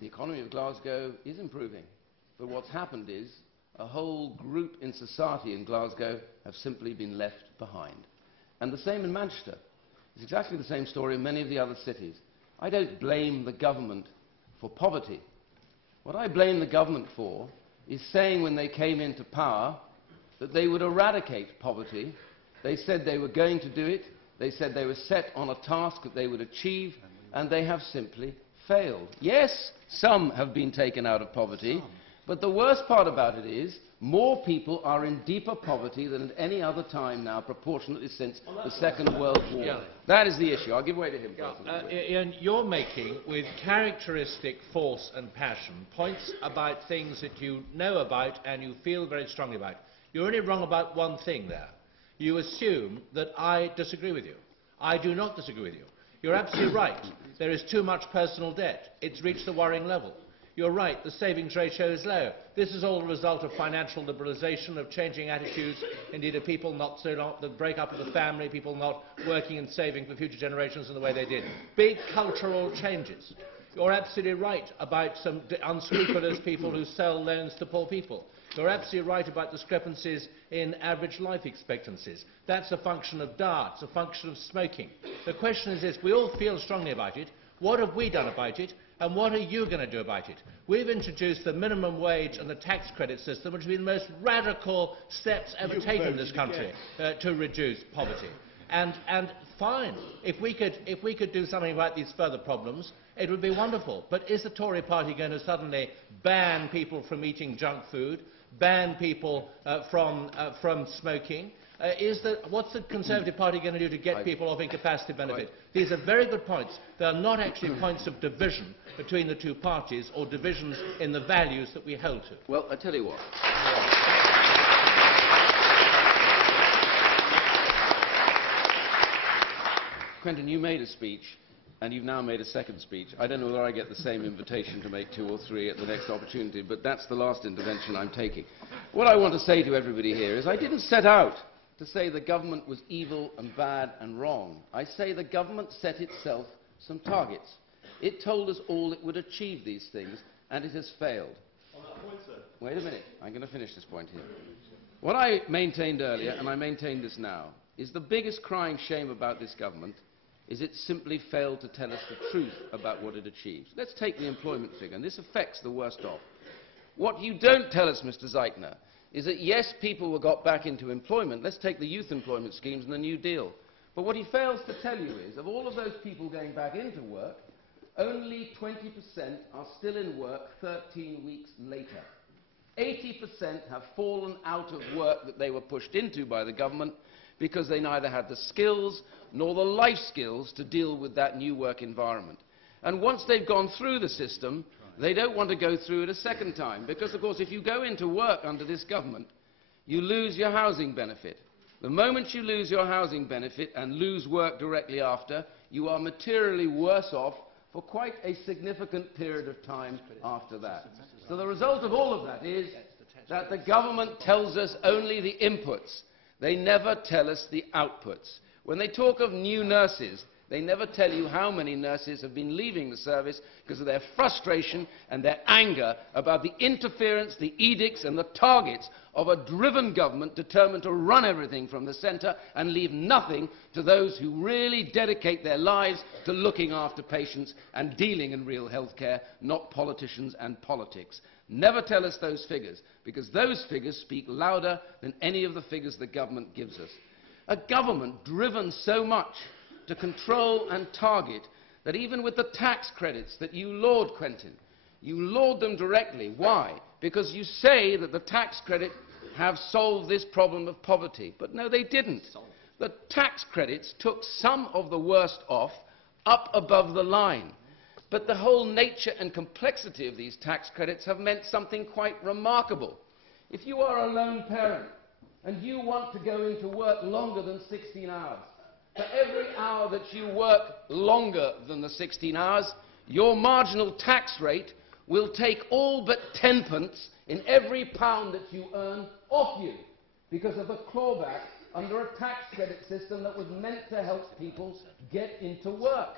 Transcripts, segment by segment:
The economy of Glasgow is improving. But what's happened is a whole group in society in Glasgow have simply been left behind. And the same in Manchester. It's exactly the same story in many of the other cities. I don't blame the government for poverty. What I blame the government for is saying when they came into power that they would eradicate poverty. They said they were going to do it. They said they were set on a task that they would achieve, and they have simply failed. Yes, some have been taken out of poverty, but the worst part about it is more people are in deeper poverty than at any other time now, proportionately since the Second World War. Yeah. That is the issue. I'll give way to him. Ian, you're making, with characteristic force and passion, points about things that you know about and you feel very strongly about. You're only wrong about one thing there. You assume that I disagree with you. I do not disagree with you. You're absolutely right. There is too much personal debt. It's reached a worrying level. You're right, the savings ratio is low. This is all a result of financial liberalisation, of changing attitudes, indeed of people not so long, the break-up of the family, people not working and saving for future generations in the way they did. Big cultural changes. You're absolutely right about some unscrupulous people who sell loans to poor people. You're absolutely right about discrepancies in average life expectancies. That's a function of diet, it's a function of smoking. The question is this, we all feel strongly about it. What have we done about it? And what are you going to do about it? We've introduced the minimum wage and the tax credit system, which have been the most radical steps ever taken in this country to reduce poverty. And fine, if we could do something about these further problems, it would be wonderful. But is the Tory party going to suddenly ban people from eating junk food, ban people from smoking? What's the Conservative Party going to do to get people off incapacity benefit? These are very good points. They are not actually points of division between the two parties or divisions in the values that we hold to. Well, I tell you what. Quentin, you made a speech, and you've now made a second speech. I don't know whether I get the same invitation to make 2 or 3 at the next opportunity, but that's the last intervention I'm taking. What I want to say to everybody here is I didn't set out to say the government was evil and bad and wrong. I say the government set itself some targets. It told us all it would achieve these things, and it has failed. On that point, sir. Wait a minute. I'm going to finish this point here. What I maintained earlier, and I maintain this now, is the biggest crying shame about this government is it simply failed to tell us the truth about what it achieves. Let's take the employment figure, and this affects the worst off. What you don't tell us, Mr. Zeichner, is that, yes, people were got back into employment. Let's take the youth employment schemes and the New Deal. But what he fails to tell you is, of all of those people going back into work, only 20% are still in work 13 weeks later. 80% have fallen out of work that they were pushed into by the government because they neither had the skills nor the life skills to deal with that new work environment. And once they've gone through the system, they don't want to go through it a second time, because, of course, if you go into work under this government, you lose your housing benefit. The moment you lose your housing benefit and lose work directly after, you are materially worse off for quite a significant period of time after that. So the result of all of that is that the government tells us only the inputs. They never tell us the outputs. When they talk of new nurses, they never tell you how many nurses have been leaving the service because of their frustration and their anger about the interference, the edicts and the targets of a driven government determined to run everything from the centre and leave nothing to those who really dedicate their lives to looking after patients and dealing in real health care, not politicians and politics. Never tell us those figures, because those figures speak louder than any of the figures the government gives us. A government driven so much to control and target that even with the tax credits that you laud, Quentin, you laud them directly. Why? Because you say that the tax credit have solved this problem of poverty. But no, they didn't. The tax credits took some of the worst off up above the line. But the whole nature and complexity of these tax credits have meant something quite remarkable. If you are a lone parent and you want to go into work longer than 16 hours, for every hour that you work longer than the 16 hours, your marginal tax rate will take all but 10 pence in every pound that you earn off you, because of a clawback under a tax credit system that was meant to help people get into work.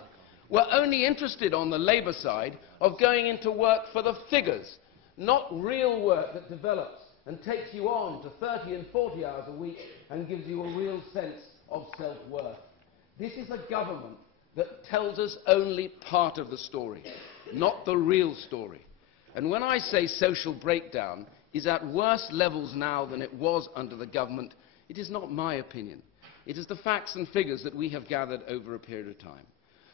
were only interested on the Labour side of going into work for the figures, not real work that develops and takes you on to 30 and 40 hours a week and gives you a real sense of self-worth. This is a government that tells us only part of the story, not the real story. And when I say social breakdown is at worse levels now than it was under the government, it is not my opinion. It is the facts and figures that we have gathered over a period of time.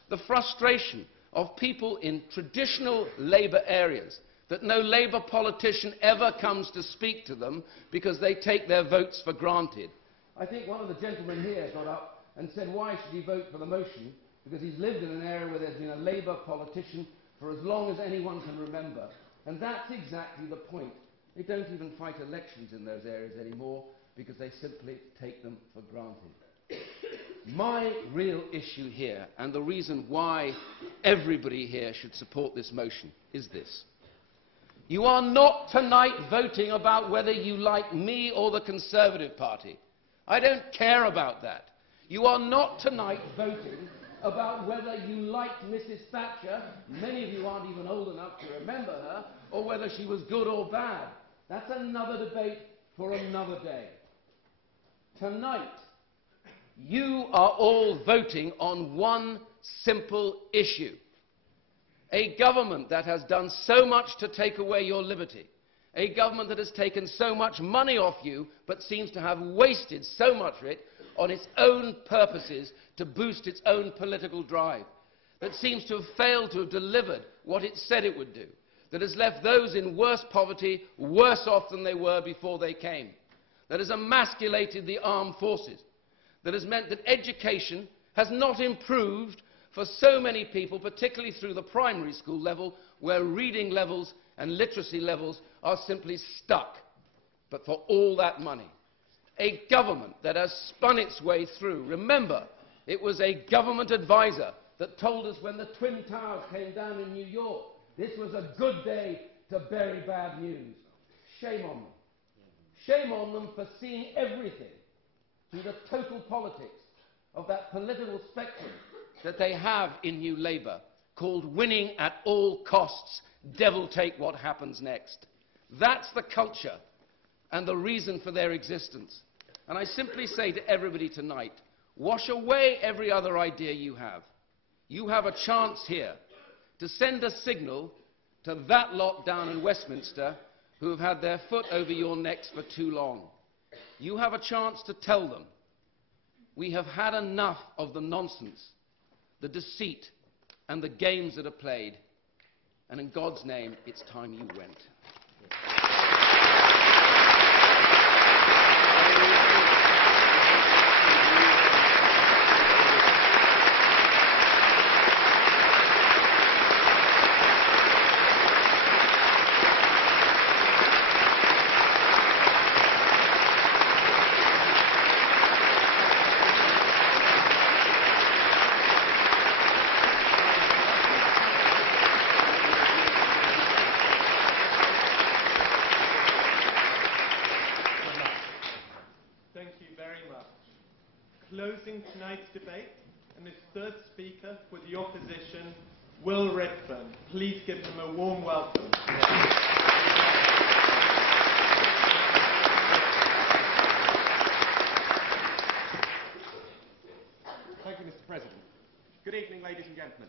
The frustration of people in traditional Labour areas, that no Labour politician ever comes to speak to them because they take their votes for granted. I think one of the gentlemen here got up and said, why should he vote for the motion? Because he's lived in an area where there's been a Labour politician for as long as anyone can remember. And that's exactly the point. They don't even fight elections in those areas anymore because they simply take them for granted. My real issue here, and the reason why everybody here should support this motion, is this. You are not tonight voting about whether you like me or the Conservative Party. I don't care about that. You are not tonight voting about whether you liked Mrs. Thatcher, many of you aren't even old enough to remember her, or whether she was good or bad. That's another debate for another day. Tonight, you are all voting on one simple issue. A government that has done so much to take away your liberty. A government that has taken so much money off you, but seems to have wasted so much of it on its own purposes to boost its own political drive. That seems to have failed to have delivered what it said it would do. That has left those in worse poverty worse off than they were before they came. That has emasculated the armed forces. That has meant that education has not improved for so many people, particularly through the primary school level, where reading levels and literacy levels are simply stuck. But for all that money, a government that has spun its way through. Remember, it was a government advisor that told us when the Twin Towers came down in New York, this was a good day to bury bad news. Shame on them. Shame on them for seeing everything through the total politics of that political spectrum that they have in New Labour, called winning at all costs, devil take what happens next. That's the culture and the reason for their existence. And I simply say to everybody tonight, wash away every other idea you have. You have a chance here to send a signal to that lot down in Westminster who have had their foot over your necks for too long. You have a chance to tell them, we have had enough of the nonsense, the deceit, and the games that are played. And in God's name, it's time you went. Closing tonight's debate, and his third speaker for the opposition, Will Redfern. Please give him a warm welcome. Thank you, Mr. President. Good evening, ladies and gentlemen.